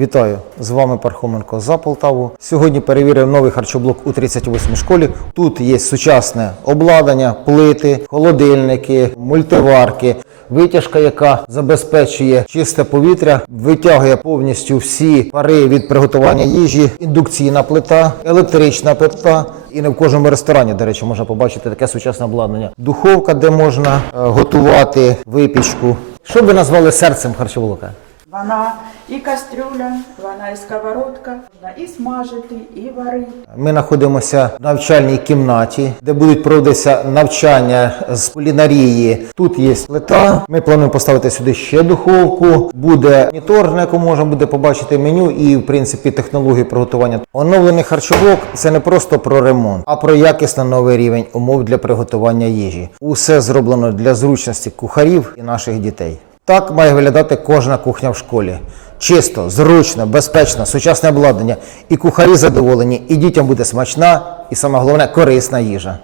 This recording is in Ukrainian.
Вітаю! З вами Пархоменко за Полтаву. Сьогодні перевірив новий харчоблок у 38 школі. Тут є сучасне обладнання, плити, холодильники, мультиварки, витяжка, яка забезпечує чисте повітря, витягує повністю всі пари від приготування їжі, індукційна плита, електрична плита. І не в кожному ресторані, до речі, можна побачити таке сучасне обладнання. Духовка, де можна е, готувати випічку. Що б ви назвали серцем харчоблока? Вона і кастрюля, вона і сковородка, і смажити, і варити. Ми знаходимося в навчальній кімнаті, де будуть проводитися навчання з кулінарії. Тут є плита. Ми плануємо поставити сюди ще духовку. Буде монітор, на якому можна буде побачити меню і, в принципі, технології приготування. Оновлений харчоблок це не просто про ремонт, а про якісно новий рівень умов для приготування їжі. Усе зроблено для зручності кухарів і наших дітей. Так має виглядати кожна кухня в школі. Чисто, зручно, безпечно, сучасне обладнання. І кухарі задоволені, і дітям буде смачна, і саме головне корисна їжа.